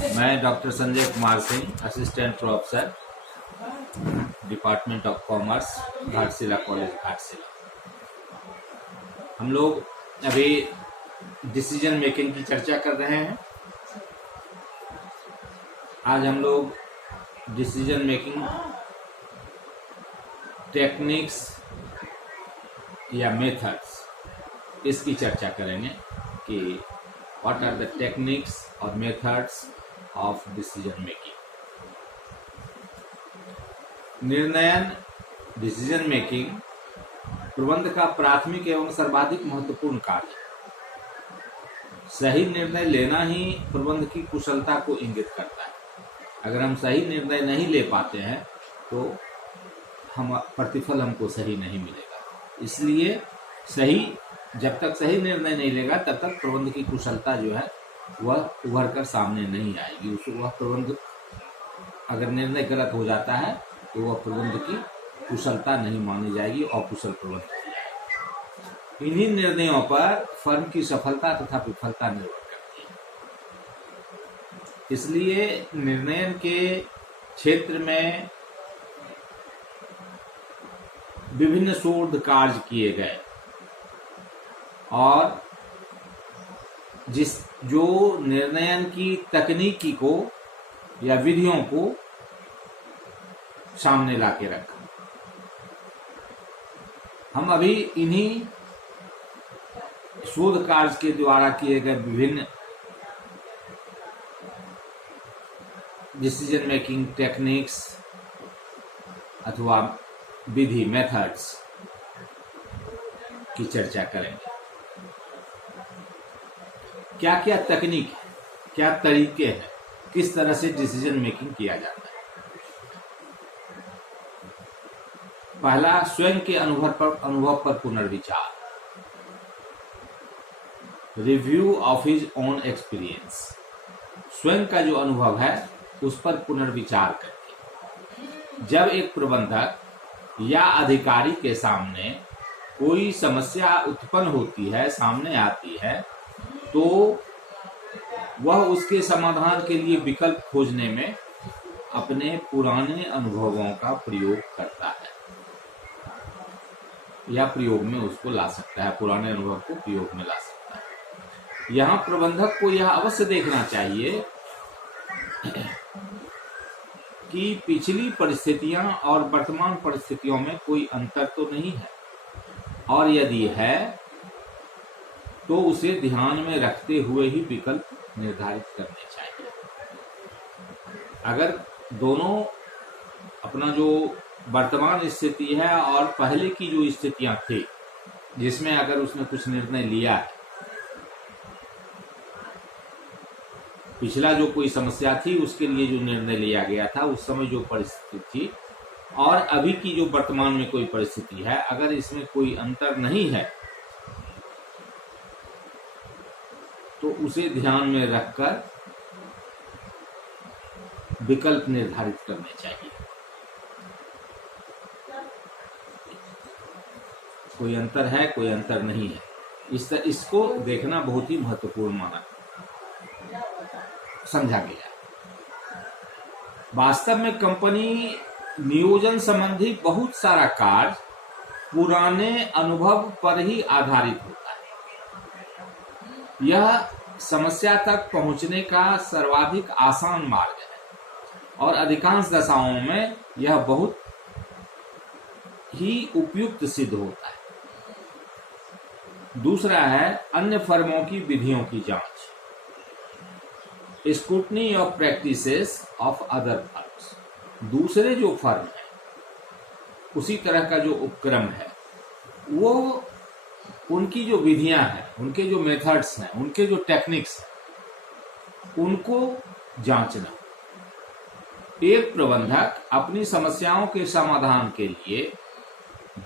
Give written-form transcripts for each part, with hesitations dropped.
मैं doctor Sanjay Kumar Singh, assistant professor, department of commerce, Ghatshila college, Ghatshila. हम लोग अभी डिसीजन मेकिंग की चर्चा कर रहे हैं। आज हम लोग डिसीजन मेकिंग टेक्निक्स या मेथड्स, इसकी चर्चा करेंगे कि व्हाट आर द टेक्निक्स और मेथड्स ऑफ डिसीजन मेकिंग। निर्णयन डिसीजन मेकिंग प्रबंध का प्राथमिक एवं सर्वाधिक महत्वपूर्ण कार्य। सही निर्णय लेना ही प्रबंध की कुशलता को इंगित करता है। अगर हम सही निर्णय नहीं ले पाते हैं तो हम प्रतिफल हमको सही नहीं मिलेगा। इसलिए जब तक सही निर्णय नहीं लेगा तब तक प्रबंध की कुशलता जो है वह उभर कर सामने नहीं आएगी। वह प्रबंध, अगर निर्णय गलत हो जाता है तो वह प्रबंध की कुशलता नहीं मानी जाएगी, अकुशल प्रबंध हो जाएगा। इन्हीं निर्णयों पर फर्म की सफलता तथा विफलता निर्भर करती है। इसलिए निर्णय के क्षेत्र में विभिन्न शोध कार्य किए गए और जो निर्णयन की तकनीकी को या विधियों को सामने लाके रखा। हम अभी इन्हीं शोध कार्य के द्वारा किए गए विभिन्न डिसीजन मेकिंग टेक्निक्स अथवा विधि, मेथड्स की चर्चा करेंगे। क्या क्या तकनीक है, क्या तरीके हैं, किस तरह से डिसीजन मेकिंग किया जाता है। पहला, स्वयं के अनुभव पर पुनर्विचार, review of his own experience. स्वयं का जो अनुभव है उस पर पुनर्विचार करके जब एक प्रबंधक या अधिकारी के सामने कोई समस्या उत्पन्न होती है, सामने आती है, तो वह उसके समाधान के लिए विकल्प खोजने में अपने पुराने अनुभवों का प्रयोग करता है या प्रयोग में उसको ला सकता है, पुराने अनुभव को प्रयोग में ला सकता है। यहाँ प्रबंधक को यह अवश्य देखना चाहिए कि पिछली परिस्थितियां और वर्तमान परिस्थितियों में कोई अंतर तो नहीं है, और यदि है तो उसे ध्यान में रखते हुए ही विकल्प निर्धारित करने चाहिए। अगर दोनों अपना जो वर्तमान स्थिति है और पहले की जो स्थितियां थी जिसमें अगर उसने कुछ निर्णय लिया है, पिछला जो कोई समस्या थी उसके लिए जो निर्णय लिया गया था, उस समय जो परिस्थिति थी और अभी की जो वर्तमान में कोई परिस्थिति है, अगर इसमें कोई अंतर नहीं है तो उसे ध्यान में रखकर विकल्प निर्धारित करने चाहिए। कोई अंतर है, कोई अंतर नहीं है, इसको देखना बहुत ही महत्वपूर्ण समझा गया। वास्तव में कंपनी नियोजन संबंधी बहुत सारा कार्य पुराने अनुभव पर ही आधारित होता है। यह समस्या तक पहुंचने का सर्वाधिक आसान मार्ग है और अधिकांश दशाओं में यह बहुत ही उपयुक्त सिद्ध होता है। दूसरा है अन्य फर्मों की विधियों की जांच, scrutiny of practices of other firms. दूसरे जो फर्म है उसी तरह का जो उपक्रम है, वो उनकी जो विधियां हैं, उनके जो मेथड्स हैं, उनके जो टेक्निक्स हैं, उनको जांचना। एक प्रबंधक अपनी समस्याओं के समाधान के लिए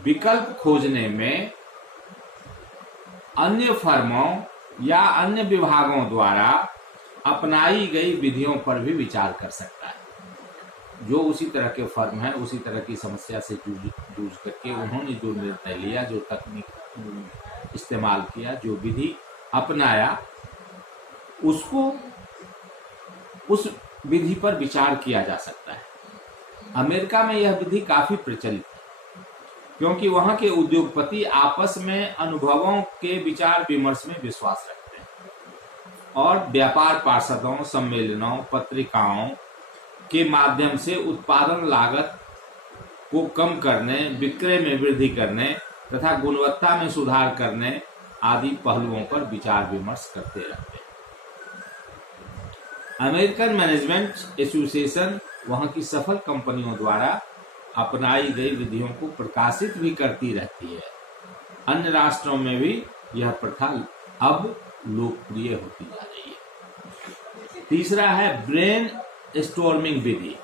विकल्प खोजने में अन्य फर्मों या अन्य विभागों द्वारा अपनाई गई विधियों पर भी विचार कर सकता है। जो उसी तरह के फर्म है, उसी तरह की समस्या से जूझ करके उन्होंने जो निर्णय लिया, जो तकनीक इस्तेमाल किया, जो विधि अपनाया, उसको उस विधि पर विचार किया जा सकता है। अमेरिका में यह विधि काफी प्रचलित है, क्योंकि वहां के उद्योगपति आपस में अनुभवों के विचार विमर्श में विश्वास रखते हैं और व्यापार पार्षदों, सम्मेलनों, पत्रिकाओं के माध्यम से उत्पादन लागत को कम करने, विक्रय में वृद्धि करने तथा गुणवत्ता में सुधार करने आदि पहलुओं पर विचार विमर्श करते रहते हैं। अमेरिकन मैनेजमेंट एसोसिएशन वहां की सफल कंपनियों द्वारा अपनाई गई विधियों को प्रकाशित भी करती रहती है। अन्य राष्ट्रों में भी यह प्रथा अब लोकप्रिय होती जा रही है। तीसरा है ब्रेन स्टॉर्मिंग विधि।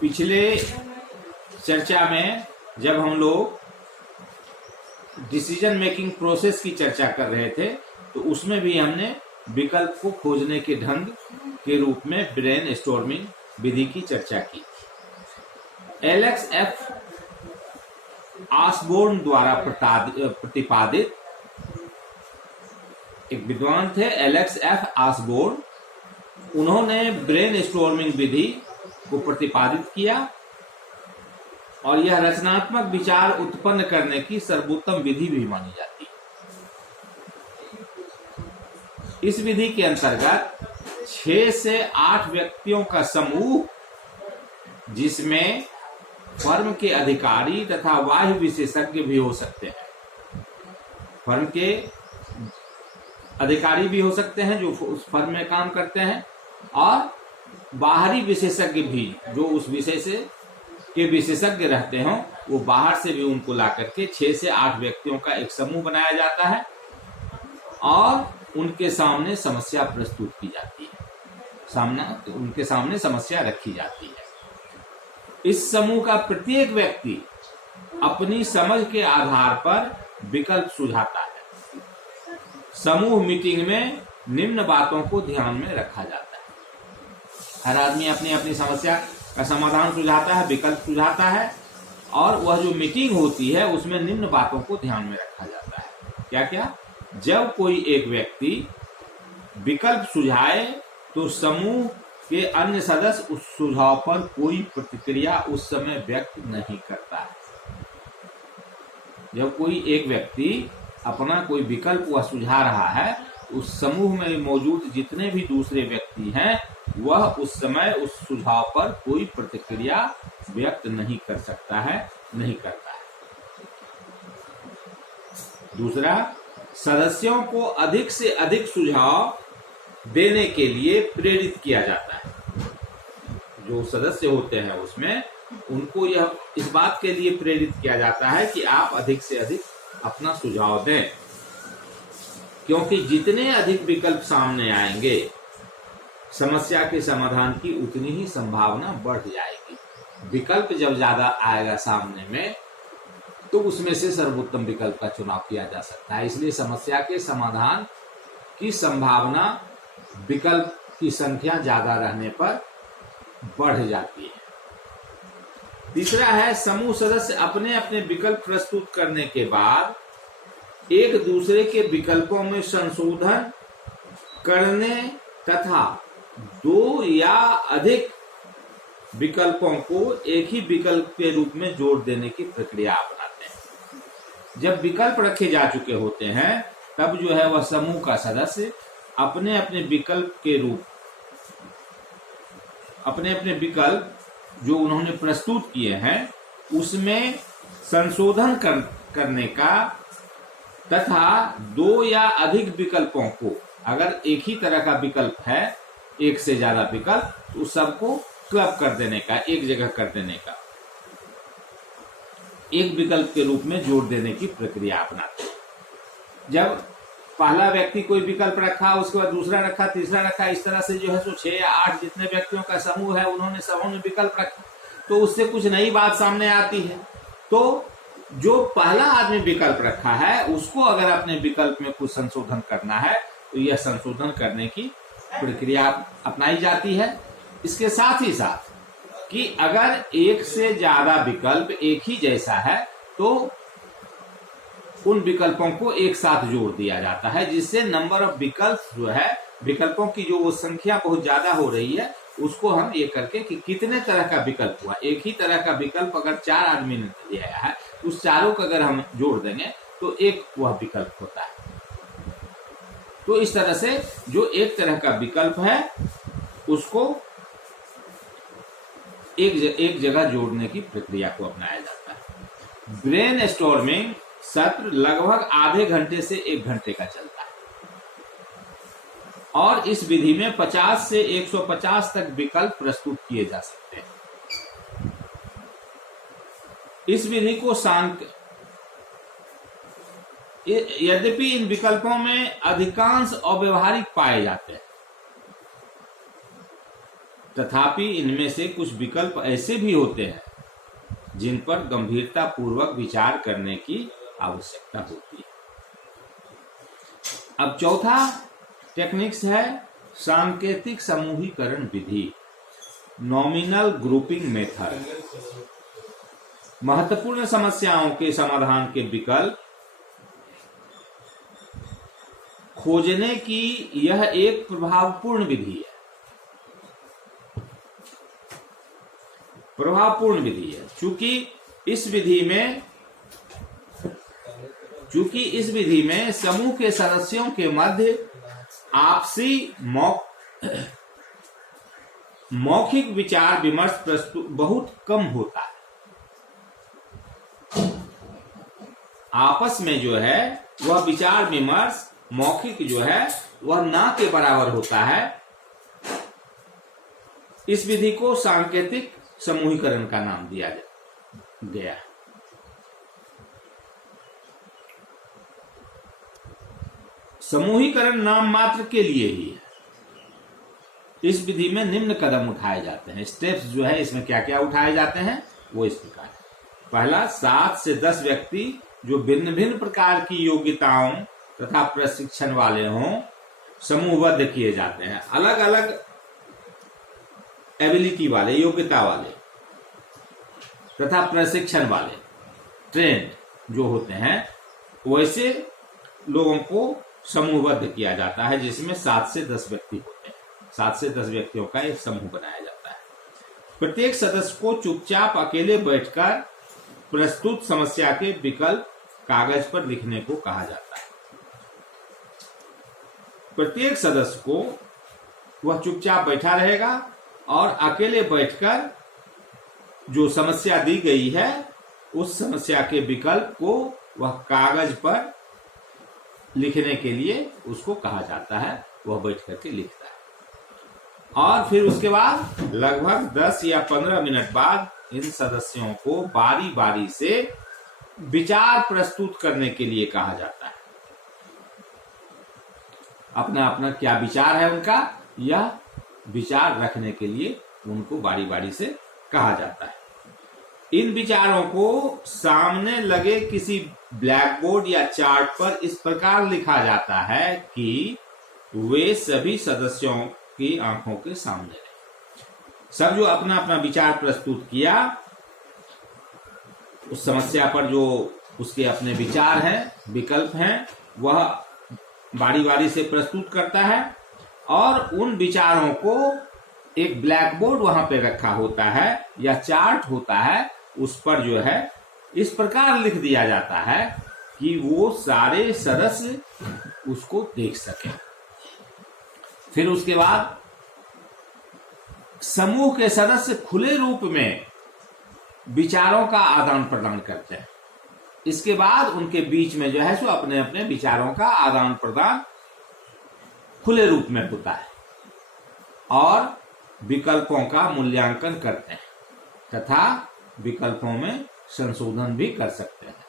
पिछले चर्चा में जब हम लोग डिसीजन मेकिंग प्रोसेस की चर्चा कर रहे थे, तो उसमें भी हमने विकल्प को खोजने के ढंग के रूप में ब्रेन स्टॉर्मिंग विधि की चर्चा की। एलेक्स एफ ऑसबोर्न द्वारा प्रतिपादित एक विद्वान थे, एलेक्स एफ ऑसबोर्न। उन्होंने ब्रेन स्टॉर्मिंग विधि को प्रतिपादित किया और यह रचनात्मक विचार उत्पन्न करने की सर्वोत्तम विधि भी मानी जाती है। इस विधि के अंतर्गत 6 से 8 व्यक्तियों का समूह, जिसमें फर्म के अधिकारी तथा बाह्य विशेषज्ञ भी हो सकते हैं। फर्म के अधिकारी भी हो सकते हैं जो उस फर्म में काम करते हैं, और बाहरी विशेषज्ञ भी जो उस विषय से के विशेषज्ञ रहते हों, वो बाहर से भी उनको ला करके 6 से 8 व्यक्तियों का एक समूह बनाया जाता है और उनके सामने समस्या प्रस्तुत की जाती है, उनके सामने समस्या रखी जाती है। इस समूह का प्रत्येक व्यक्ति अपनी समझ के आधार पर विकल्प सुझाता है। समूह मीटिंग में निम्न बातों को ध्यान में रखा जाता है। हर आदमी अपनी अपनी समस्या का समाधान सुझाता है, विकल्प सुझाता है, और वह जो मीटिंग होती है उसमें निम्न बातों को ध्यान में रखा जाता है। क्या क्या? जब कोई एक व्यक्ति विकल्प सुझाए तो समूह के अन्य सदस्य उस सुझाव पर कोई प्रतिक्रिया उस समय व्यक्त नहीं करता है। जब कोई एक व्यक्ति अपना कोई विकल्प वह सुझा रहा है, उस समूह में मौजूद जितने भी दूसरे व्यक्ति हैं, वह उस समय उस सुझाव पर कोई प्रतिक्रिया व्यक्त नहीं कर सकता है, नहीं करता है। दूसरा, सदस्यों को अधिक से अधिक सुझाव देने के लिए प्रेरित किया जाता है। जो सदस्य होते हैं उसमें उनको यह इस बात के लिए प्रेरित किया जाता है कि आप अधिक से अधिक अपना सुझाव दें, क्योंकि जितने अधिक विकल्प सामने आएंगे, समस्या के समाधान की उतनी ही संभावना बढ़ जाएगी। विकल्प जब ज्यादा आएगा सामने में, तो उसमें से सर्वोत्तम विकल्प का चुनाव किया जा सकता है। इसलिए समस्या के समाधान की संभावना विकल्प की संख्या ज्यादा रहने पर बढ़ जाती है। तीसरा है, समूह सदस्य अपने अपने विकल्प प्रस्तुत करने के बाद एक दूसरे के विकल्पों में संशोधन करने तथा 2 या अधिक विकल्पों को एक ही विकल्प के रूप में जोड़ देने की प्रक्रिया अपनाते हैं। जब विकल्प रखे जा चुके होते हैं, तब जो है वह समूह का सदस्य अपने अपने विकल्प के रूप, अपने अपने विकल्प जो उन्होंने प्रस्तुत किए हैं उसमें संशोधन करने का तथा 2 या अधिक विकल्पों को, अगर एक ही तरह का विकल्प है, एक से ज्यादा विकल्प, तो सबको क्लब कर देने का, एक जगह कर देने का, एक विकल्प के रूप में जोड़ देने की प्रक्रिया अपनाते हैं। जब पहला व्यक्ति कोई विकल्प रखा, उसके बाद दूसरा रखा, तीसरा रखा, इस तरह से जो है 6 या 8 जितने व्यक्तियों का समूह है, उन्होंने सबों ने विकल्प रखा, तो उससे कुछ नई बात सामने आती है। तो जो पहला आदमी विकल्प रखा है, उसको अगर अपने विकल्प में कुछ संशोधन करना है, तो यह संशोधन करने की प्रक्रिया अपनाई जाती है। इसके साथ ही साथ कि अगर एक से ज्यादा विकल्प एक ही जैसा है तो उन विकल्पों को एक साथ जोड़ दिया जाता है, जिससे नंबर ऑफ विकल्प जो है, विकल्पों की जो वो संख्या बहुत ज्यादा हो रही है, उसको हम ये करके कि कितने तरह का विकल्प हुआ। एक ही तरह का विकल्प अगर 4 आदमी ने दिया है, उस चारों को अगर हम जोड़ देंगे तो एक वह विकल्प होता है। तो इस तरह से जो एक तरह का विकल्प है उसको एक जगह जोड़ने की प्रक्रिया को अपनाया जाता है। ब्रेन स्टॉर्मिंग सत्र लगभग आधे घंटे से 1 घंटे का चलता है और इस विधि में 50 से 150 तक विकल्प प्रस्तुत किए जा सकते हैं। इस विधि को यद्यपि इन विकल्पों में अधिकांश अव्यवहारिक पाए जाते हैं, तथापि इनमें से कुछ विकल्प ऐसे भी होते हैं जिन पर गंभीरता पूर्वक विचार करने की आवश्यकता होती है। अब चौथा टेक्निक्स है सांकेतिक समूहीकरण विधि, नॉमिनल ग्रुपिंग मेथड। महत्वपूर्ण समस्याओं के समाधान के विकल्प खोजने की यह एक प्रभावपूर्ण विधि है। चूंकि इस विधि में समूह के सदस्यों के मध्य आपसी मौखिक विचार विमर्श प्रस्तुत बहुत कम होता है। आपस में जो है वह विचार विमर्श मौखिक जो है वह ना के बराबर होता है। इस विधि को सांकेतिक समूहीकरण का नाम दिया गया। समूहीकरण नाम मात्र के लिए ही है। इस विधि में निम्न कदम उठाए जाते हैं। स्टेप्स जो है इसमें क्या क्या उठाए जाते हैं वो इस प्रकार है। पहला, 7 से 10 व्यक्ति जो भिन्न भिन्न प्रकार की योग्यताओं तथा प्रशिक्षण वाले हों समूहबद्ध किए जाते हैं। अलग अलग एबिलिटी वाले, योग्यता वाले तथा प्रशिक्षण वाले, ट्रेंड जो होते हैं, वैसे लोगों को समूहबद्ध किया जाता है, जिसमें 7 से 10 व्यक्ति होते हैं। 7 से 10 व्यक्तियों का एक समूह बनाया जाता है। प्रत्येक सदस्य को चुपचाप अकेले बैठकर प्रस्तुत समस्या के विकल्प कागज पर लिखने को कहा जाता है। प्रत्येक सदस्य को वह चुपचाप बैठा रहेगा और अकेले बैठकर जो समस्या दी गई है उस समस्या के विकल्प को वह कागज पर लिखने के लिए उसको कहा जाता है। वह बैठ करके लिखता है और फिर उसके बाद लगभग 10 या 15 मिनट बाद इन सदस्यों को बारी बारी से विचार प्रस्तुत करने के लिए कहा जाता है। अपना अपना क्या विचार है उनका, यह विचार रखने के लिए उनको बारी बारी से कहा जाता है। इन विचारों को सामने लगे किसी ब्लैक बोर्ड या चार्ट पर इस प्रकार लिखा जाता है कि वे सभी सदस्यों की आंखों के सामने रहे। सब जो अपना अपना विचार प्रस्तुत किया उस समस्या पर, जो उसके अपने विचार हैं, विकल्प हैं, वह बारी बारी से प्रस्तुत करता है और उन विचारों को एक ब्लैक बोर्ड वहां पे रखा होता है या चार्ट होता है, उस पर जो है इस प्रकार लिख दिया जाता है कि वो सारे सदस्य उसको देख सके। फिर उसके बाद समूह के सदस्य खुले रूप में विचारों का आदान प्रदान करते हैं। इसके बाद उनके बीच में जो है सो अपने अपने विचारों का आदान प्रदान खुले रूप में होता है और विकल्पों का मूल्यांकन करते हैं तथा विकल्पों में संशोधन भी कर सकते हैं।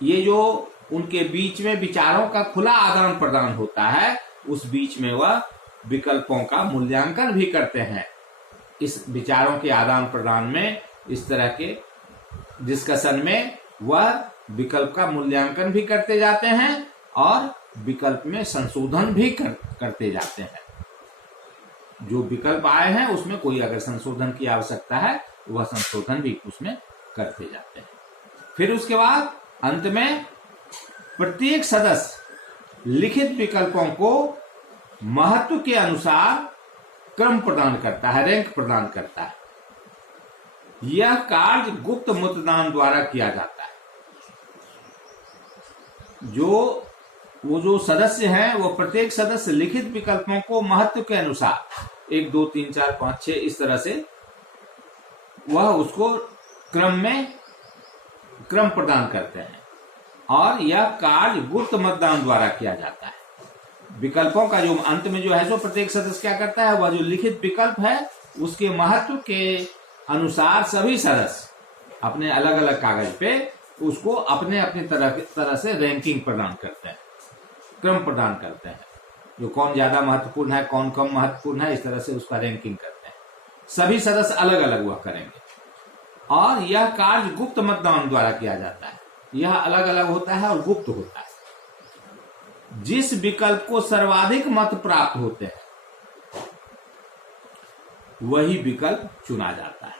ये जो उनके बीच में विचारों का खुला आदान प्रदान होता है, उस बीच में वह विकल्पों का मूल्यांकन भी करते हैं। इस विचारों के आदान प्रदान में, इस तरह के डिस्कशन में वह विकल्प का मूल्यांकन भी करते जाते हैं और विकल्प में संशोधन भी करते जाते हैं। जो विकल्प आए हैं उसमें कोई अगर संशोधन की आवश्यकता है वह संशोधन भी उसमें करते जाते हैं। फिर उसके बाद अंत में प्रत्येक सदस्य लिखित विकल्पों को महत्व के अनुसार क्रम प्रदान करता है, रैंक प्रदान करता है। यह कार्य गुप्त मतदान द्वारा किया जाता है। वो जो सदस्य हैं वो प्रत्येक सदस्य लिखित विकल्पों को महत्व के अनुसार 1 2 3 4 5 6 इस तरह से वह उसको क्रम प्रदान करते हैं और यह कार्य गुप्त मतदान द्वारा किया जाता है। विकल्पों का जो अंत में जो है सो प्रत्येक सदस्य क्या करता है, वह जो लिखित विकल्प है उसके महत्व के अनुसार सभी सदस्य अपने अलग अलग कागज पे उसको अपने अपने तरह से रैंकिंग प्रदान करते हैं, क्रम प्रदान करते हैं। जो कौन ज्यादा महत्वपूर्ण है, कौन कम महत्वपूर्ण है, इस तरह से उसका रैंकिंग करते हैं। सभी सदस्य अलग अलग वह करेंगे और यह कार्य गुप्त मतदान द्वारा किया जाता है। यह अलग अलग होता है और गुप्त होता है। जिस विकल्प को सर्वाधिक मत प्राप्त होते हैं वही विकल्प चुना जाता है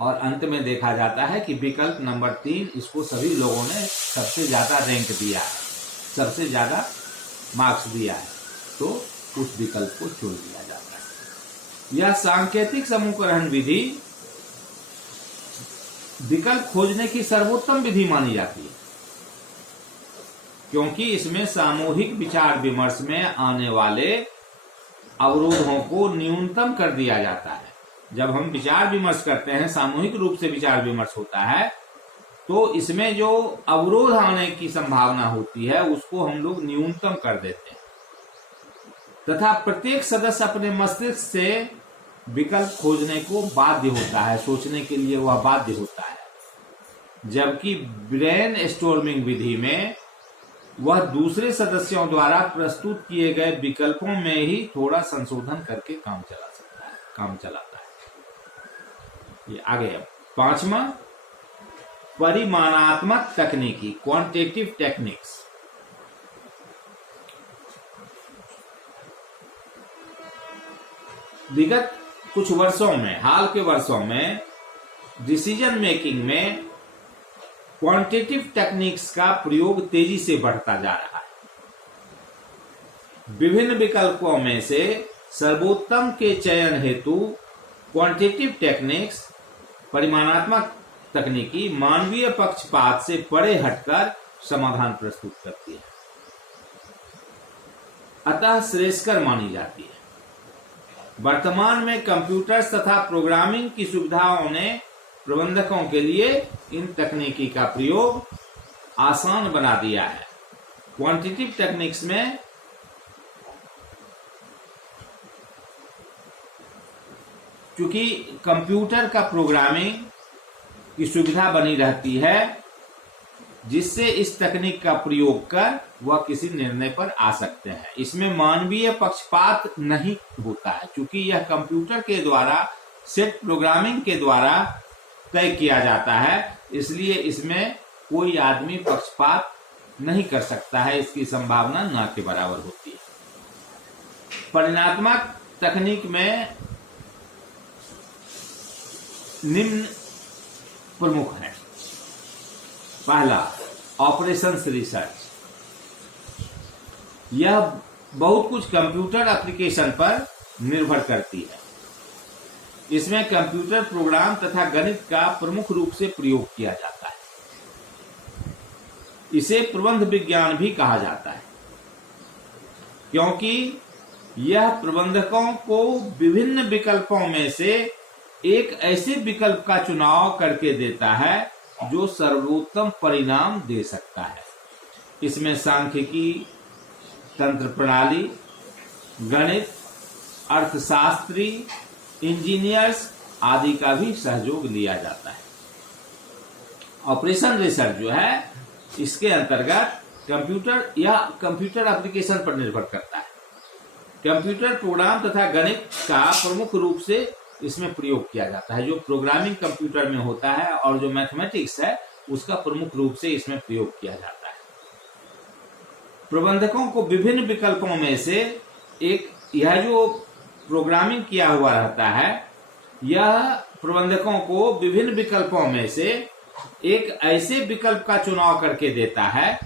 और अंत में देखा जाता है कि विकल्प नंबर 3 इसको सभी लोगों ने सबसे ज्यादा रैंक दिया है, सबसे ज्यादा मार्क्स दिया है, तो उस विकल्प को चुन लिया जाता है। यह सांकेतिक समूहकरण विधि विकल्प खोजने की सर्वोत्तम विधि मानी जाती है क्योंकि इसमें सामूहिक विचार विमर्श में आने वाले अवरोधों को न्यूनतम कर दिया जाता है। जब हम विचार विमर्श करते हैं, सामूहिक रूप से विचार विमर्श होता है, तो इसमें जो अवरोध आने की संभावना होती है उसको हम लोग न्यूनतम कर देते हैं तथा प्रत्येक सदस्य अपने मस्तिष्क से विकल्प खोजने को बाध्य होता है, सोचने के लिए वह बाध्य होता है। जबकि ब्रेन स्टॉर्मिंग विधि में वह दूसरे सदस्यों द्वारा प्रस्तुत किए गए विकल्पों में ही थोड़ा संशोधन करके काम चलाता है। ये आगे अब 5वां परिमाणात्मक तकनीकी, क्वांटिटेटिव टेक्निक्स। विगत कुछ वर्षों में, हाल के वर्षों में डिसीजन मेकिंग में क्वांटिटेटिव टेक्निक्स का प्रयोग तेजी से बढ़ता जा रहा है। विभिन्न विकल्पों में से सर्वोत्तम के चयन हेतु क्वांटिटेटिव टेक्निक्स, परिमाणात्मक तकनीकी मानवीय पक्षपात से परे हटकर समाधान प्रस्तुत करती है, अतः श्रेयस्कर मानी जाती है। वर्तमान में कंप्यूटर्स तथा प्रोग्रामिंग की सुविधाओं ने प्रबंधकों के लिए इन तकनीकी का प्रयोग आसान बना दिया है। क्वांटिटेटिव टेक्निक्स में क्योंकि कंप्यूटर का प्रोग्रामिंग की सुविधा बनी रहती है जिससे इस तकनीक का प्रयोग कर वह किसी निर्णय पर आ सकते हैं। इसमें मानवीय पक्षपात नहीं होता है क्योंकि यह कंप्यूटर के द्वारा सेट प्रोग्रामिंग के द्वारा तय किया जाता है, इसलिए इसमें कोई आदमी पक्षपात नहीं कर सकता है, इसकी संभावना न के बराबर होती है। परिमाणात्मक तकनीक में निम्न प्रमुख है। पहला, ऑपरेशंस रिसर्च। यह बहुत कुछ कंप्यूटर एप्लीकेशन पर निर्भर करती है। इसमें कंप्यूटर प्रोग्राम तथा गणित का प्रमुख रूप से प्रयोग किया जाता है। इसे प्रबंध विज्ञान भी कहा जाता है क्योंकि यह प्रबंधकों को विभिन्न विकल्पों में से एक ऐसे विकल्प का चुनाव करके देता है जो सर्वोत्तम परिणाम दे सकता है। इसमें सांख्यिकी, तंत्र प्रणाली, गणित, अर्थशास्त्री, इंजीनियर्स आदि का भी सहयोग लिया जाता है। ऑपरेशन रिसर्च जो है इसके अंतर्गत कंप्यूटर एप्लीकेशन पर निर्भर करता है। कंप्यूटर प्रोग्राम तथा गणित का प्रमुख रूप से इसमें प्रयोग किया जाता है। जो प्रोग्रामिंग कंप्यूटर में होता है और जो मैथमेटिक्स है उसका प्रमुख रूप से इसमें प्रयोग किया जाता है। प्रबंधकों को विभिन्न विकल्पों में से एक, यह जो प्रोग्रामिंग किया हुआ रहता है, यह प्रबंधकों को विभिन्न विकल्पों में से एक ऐसे विकल्प का चुनाव करके देता है,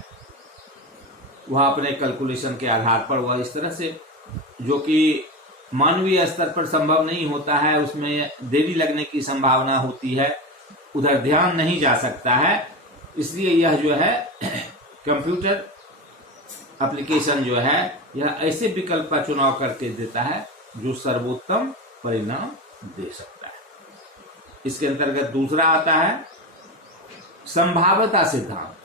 वह अपने कैलकुलेशन के आधार पर वह इस तरह से, जो कि मानवीय स्तर पर संभव नहीं होता है, उसमें देरी लगने की संभावना होती है, उधर ध्यान नहीं जा सकता है, इसलिए यह जो है कंप्यूटर एप्लीकेशन जो है यह ऐसे विकल्प का चुनाव करके देता है जो सर्वोत्तम परिणाम दे सकता है। इसके अंतर्गत दूसरा आता है संभाव्यता सिद्धांत,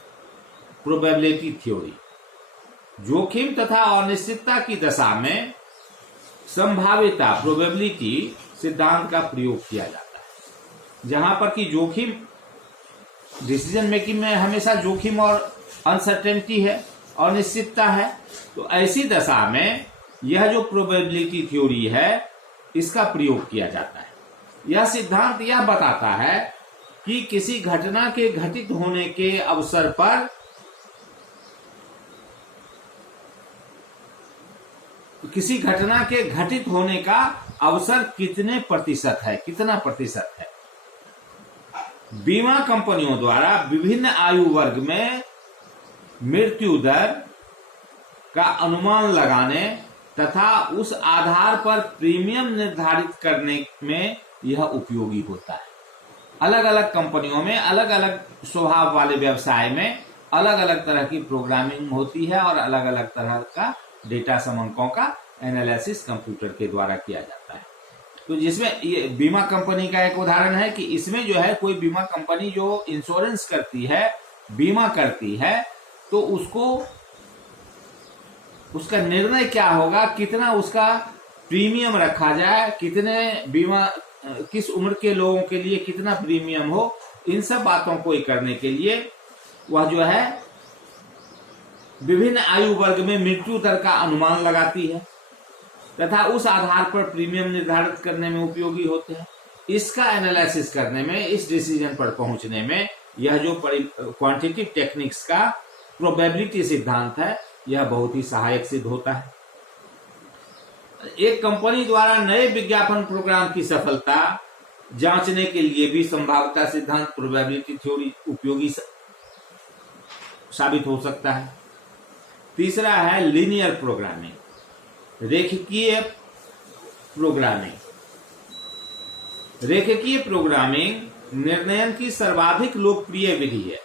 प्रोबेबिलिटी थ्योरी। जोखिम तथा अनिश्चितता की दशा में संभाव्यता, प्रोबेबिलिटी सिद्धांत का प्रयोग किया जाता है। जहां पर कि जोखिम, डिसीजन मेकिंग में हमेशा जोखिम और अनसर्टेनिटी है, अनिश्चितता है, तो ऐसी दशा में यह जो प्रोबेबिलिटी थ्योरी है इसका प्रयोग किया जाता है। यह सिद्धांत यह बताता है कि किसी घटना के घटित होने के अवसर पर किसी घटना के घटित होने का अवसर कितने प्रतिशत है, कितना प्रतिशत है। बीमा कंपनियों द्वारा विभिन्न आयु वर्ग में मृत्यु दर का अनुमान लगाने तथा उस आधार पर प्रीमियम निर्धारित करने में यह उपयोगी होता है। अलग अलग कंपनियों में अलग अलग स्वभाव वाले व्यवसाय में अलग अलग तरह की प्रोग्रामिंग होती है और अलग अलग तरह का डेटा समंकों का एनालिसिस कंप्यूटर के द्वारा किया जाता है। तो जिसमें ये बीमा कंपनी का एक उदाहरण है कि इसमें जो है कोई बीमा कंपनी जो इंश्योरेंस करती है, बीमा करती है, तो उसको उसका निर्णय क्या होगा, कितना उसका प्रीमियम रखा जाए, कितने बीमा, किस उम्र के लोगों के लिए कितना प्रीमियम हो, इन सब बातों को करने के लिए वह जो है विभिन्न आयु वर्ग में मृत्यु दर का अनुमान लगाती है तथा उस आधार पर प्रीमियम निर्धारित करने में उपयोगी होते हैं। इसका एनालिसिस करने में, इस डिसीजन पर पहुंचने में यह जो क्वांटिटेटिव टेक्निक्स का प्रोबेबिलिटी सिद्धांत है यह बहुत ही सहायक सिद्ध होता है। एक कंपनी द्वारा नए विज्ञापन प्रोग्राम की सफलता जांचने के लिए भी संभाव्यता सिद्धांत, प्रोबेबिलिटी थ्योरी उपयोगी साबित हो सकता है। तीसरा है लीनियर प्रोग्रामिंग, रेखीय प्रोग्रामिंग। रेखीय प्रोग्रामिंग निर्णय की सर्वाधिक लोकप्रिय विधि है,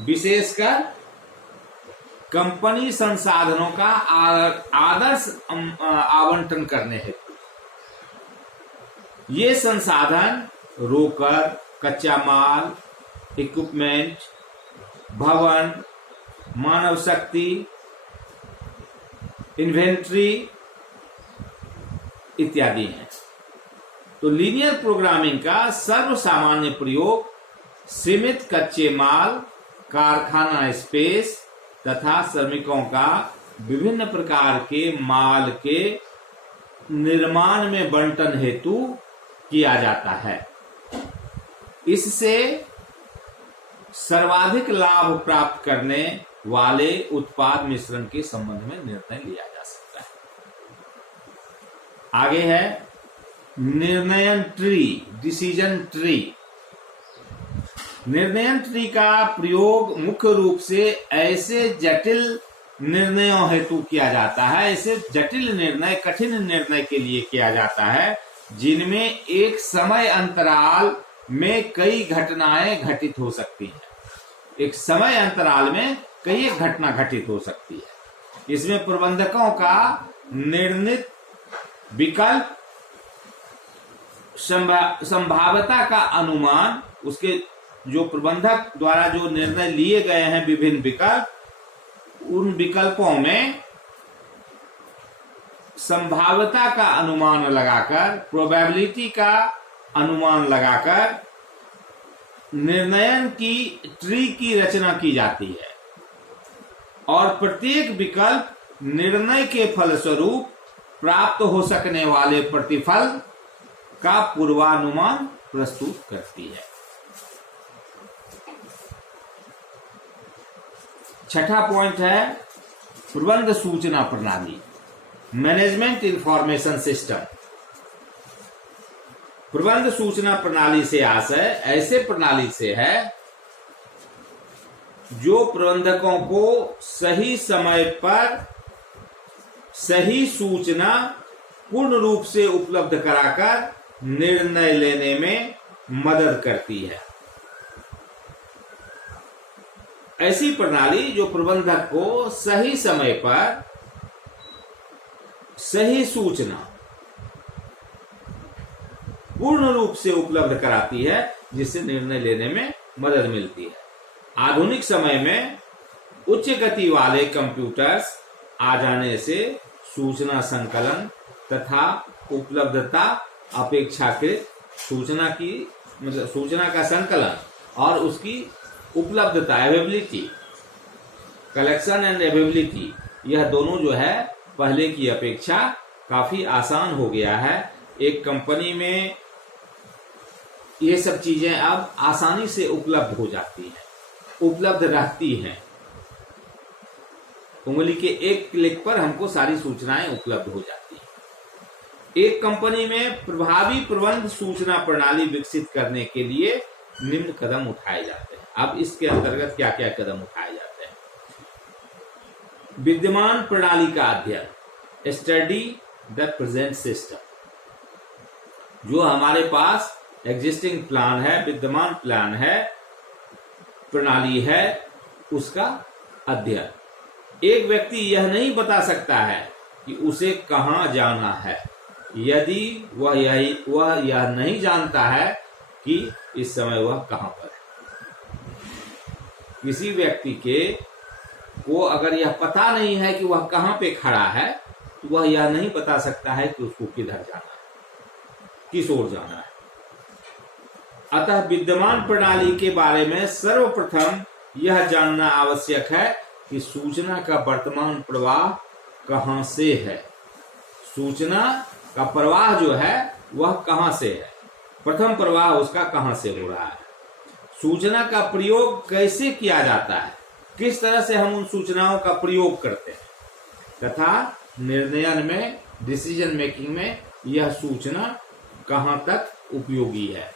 विशेषकर कंपनी संसाधनों का आदर्श आवंटन करने हेतु। ये संसाधन रोकर, कच्चा माल, इक्विपमेंट, भवन, मानव शक्ति, इन्वेंट्री इत्यादि हैं। तो लीनियर प्रोग्रामिंग का सर्वसामान्य प्रयोग सीमित कच्चे माल, कारखाना स्पेस तथा श्रमिकों का विभिन्न प्रकार के माल के निर्माण में बंटन हेतु किया जाता है। इससे सर्वाधिक लाभ प्राप्त करने वाले उत्पाद मिश्रण के संबंध में निर्णय लिया जा सकता है। आगे है निर्णयन ट्री, डिसीजन ट्री। निर्णयन ट्री का प्रयोग मुख्य रूप से ऐसे जटिल निर्णयों हेतु किया जाता है, ऐसे जटिल निर्णय, कठिन निर्णय के लिए किया जाता है जिनमें एक समय अंतराल में कई घटनाएं घटित हो सकती हैं। एक समय अंतराल में कई घटना घटित हो सकती है। इसमें प्रबंधकों का निर्णित विकल्प, संभाव्यता का अनुमान, उसके जो प्रबंधक द्वारा जो निर्णय लिए गए हैं विभिन्न विकल्प, उन विकल्पों में संभाव्यता का अनुमान लगाकर, प्रोबेबिलिटी का अनुमान लगाकर निर्णयन की ट्री की रचना की जाती है और प्रत्येक विकल्प निर्णय के फलस्वरूप प्राप्त हो सकने वाले प्रतिफल का पूर्वानुमान प्रस्तुत करती है। छठा पॉइंट है प्रबंध सूचना प्रणाली, मैनेजमेंट इंफॉर्मेशन सिस्टम। प्रबंध सूचना प्रणाली से आशय ऐसे प्रणाली से है जो प्रबंधकों को सही समय पर सही सूचना पूर्ण रूप से उपलब्ध कराकर निर्णय लेने में मदद करती है। ऐसी प्रणाली जो प्रबंधक को सही समय पर सही सूचना पूर्ण रूप से उपलब्ध कराती है, जिससे निर्णय लेने में मदद मिलती है। आधुनिक समय में उच्च गति वाले कंप्यूटर्स आ जाने से सूचना संकलन तथा उपलब्धता अपेक्षाकृत सूचना का संकलन और उसकी उपलब्धता अवेलेबिलिटी, कलेक्शन एंड अवेलेबिलिटी, यह दोनों जो है पहले की अपेक्षा काफी आसान हो गया है। एक कंपनी में ये सब चीजें अब आसानी से उपलब्ध हो जाती हैं, उपलब्ध रहती हैं। उंगली के एक क्लिक पर हमको सारी सूचनाएं उपलब्ध हो जाती हैं। एक कंपनी में प्रभावी प्रबंध सूचना प्रणाली विकसित करने के लिए निम्न कदम उठाए जाते हैं। अब इसके अंतर्गत क्या क्या कदम उठाए जाते हैं? विद्यमान प्रणाली का अध्ययन, स्टडी द प्रेजेंट सिस्टम। जो हमारे पास एग्जिस्टिंग प्लान है, विद्यमान प्लान है, प्रणाली है, उसका अध्ययन। एक व्यक्ति यह नहीं बता सकता है कि उसे कहां जाना है यदि वह यह नहीं जानता है कि इस समय वह कहां पर है। किसी व्यक्ति को अगर यह पता नहीं है कि वह कहां पे खड़ा है, तो वह यह नहीं बता सकता है कि उसको किधर जाना है, किस ओर जाना है। अतः विद्यमान प्रणाली के बारे में सर्वप्रथम यह जानना आवश्यक है कि सूचना का वर्तमान प्रवाह कहां से है। सूचना का प्रवाह जो है वह कहां से है, प्रथम प्रवाह उसका कहां से हो रहा है। सूचना का प्रयोग कैसे किया जाता है, किस तरह से हम उन सूचनाओं का प्रयोग करते हैं, तथा निर्णयन में, डिसीजन मेकिंग में यह सूचना कहां तक उपयोगी है।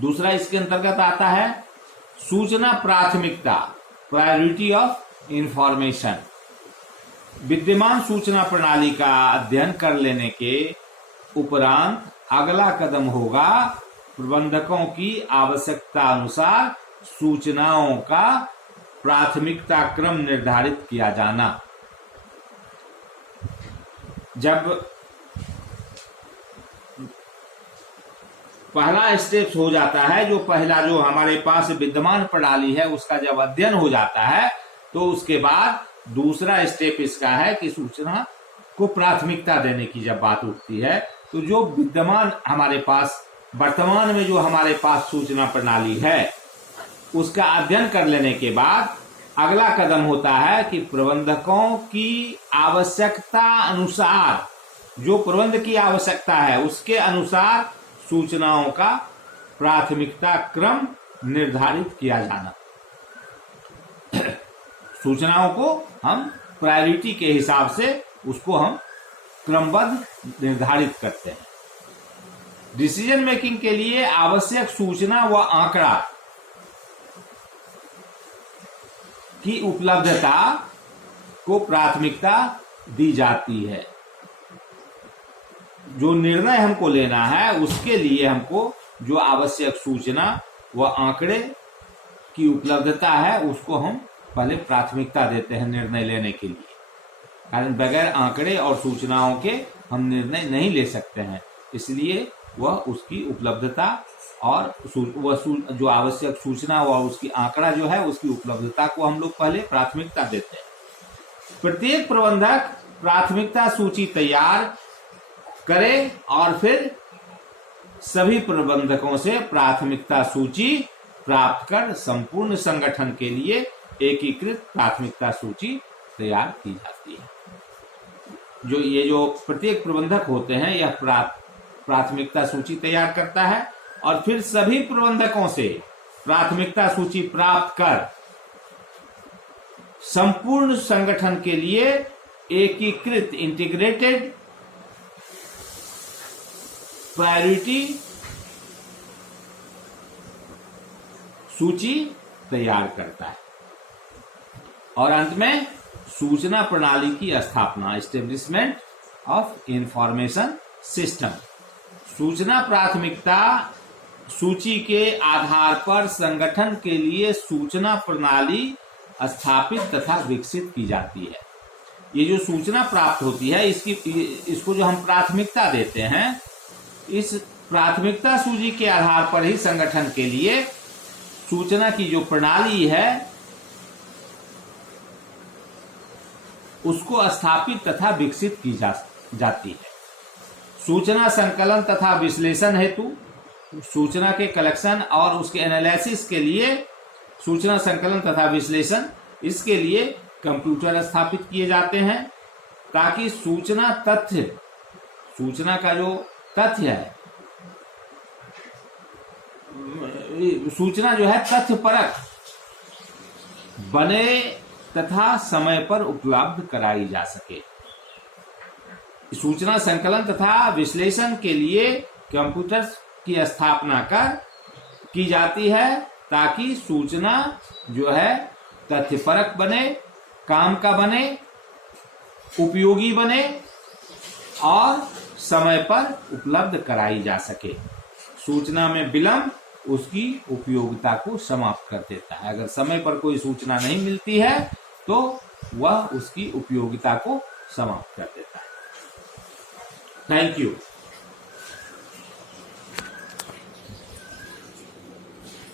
दूसरा इसके अंतर्गत आता है सूचना प्राथमिकता, प्रायोरिटी ऑफ इंफॉर्मेशन। विद्यमान सूचना प्रणाली का अध्ययन कर लेने के उपरांत अगला कदम होगा प्रबंधकों की आवश्यकता अनुसार सूचनाओं का प्राथमिकता क्रम निर्धारित किया जाना। जब पहला स्टेप हो जाता है, पहला जो हमारे पास विद्यमान प्रणाली है उसका जब अध्ययन हो जाता है, तो उसके बाद दूसरा स्टेप इसका है कि सूचना को प्राथमिकता देने की जब बात उठती है, तो जो विद्यमान हमारे पास वर्तमान में जो हमारे पास सूचना प्रणाली है उसका अध्ययन कर लेने के बाद अगला कदम होता है कि प्रबंधकों की आवश्यकता अनुसार, जो प्रबंध की आवश्यकता है उसके अनुसार सूचनाओं का प्राथमिकता क्रम निर्धारित किया जाना। सूचनाओं को हम प्रायोरिटी के हिसाब से उसको हम क्रमबद्ध निर्धारित करते हैं। डिसीजन मेकिंग के लिए आवश्यक सूचना व आंकड़ा की उपलब्धता को प्राथमिकता दी जाती है। जो निर्णय हमको लेना है उसके लिए हमको जो आवश्यक सूचना व आंकड़े की उपलब्धता है उसको हम पहले प्राथमिकता देते हैं निर्णय लेने के लिए। कारण बगैर आंकड़े और सूचनाओं के हम निर्णय नहीं ले सकते हैं, इसलिए वह उसकी उपलब्धता और वह जो आवश्यक सूचना व उसकी आंकड़ा जो है उसकी उपलब्धता को हम लोग पहले प्राथमिकता देते हैं। प्रत्येक प्रबंधक प्राथमिकता सूची तैयार करे और फिर सभी प्रबंधकों से प्राथमिकता सूची प्राप्त कर संपूर्ण संगठन के लिए एकीकृत प्राथमिकता सूची तैयार की जाती है। जो प्रत्येक प्रबंधक होते हैं यह प्राथमिकता सूची तैयार करता है और फिर सभी प्रबंधकों से प्राथमिकता सूची प्राप्त कर संपूर्ण संगठन के लिए एकीकृत इंटीग्रेटेड प्रायोरिटी सूची तैयार करता है। और अंत में सूचना प्रणाली की स्थापना, एस्टेब्लिशमेंट ऑफ इंफॉर्मेशन सिस्टम। सूचना प्राथमिकता सूची के आधार पर संगठन के लिए सूचना प्रणाली स्थापित तथा विकसित की जाती है। ये जो सूचना प्राप्त होती है इसको जो हम प्राथमिकता देते हैं, इस प्राथमिकता सूची के आधार पर ही संगठन के लिए सूचना की जो प्रणाली है उसको स्थापित तथा विकसित की जाती है। सूचना संकलन तथा विश्लेषण हेतु सूचना के कलेक्शन और उसके एनालिसिस के लिए सूचना संकलन तथा विश्लेषण, इसके लिए कंप्यूटर स्थापित किए जाते हैं ताकि सूचना का जो तथ्य है, सूचना जो है तथ्यपरक बने तथा समय पर उपलब्ध कराई जा सके। सूचना संकलन तथा विश्लेषण के लिए कंप्यूटर की स्थापना की जाती है ताकि सूचना जो है तथ्यपरक बने, काम का बने, उपयोगी बने और समय पर उपलब्ध कराई जा सके। सूचना में विलंब उसकी उपयोगिता को समाप्त कर देता है। अगर समय पर कोई सूचना नहीं मिलती है तो वह उसकी उपयोगिता को समाप्त कर देता है। Thank you.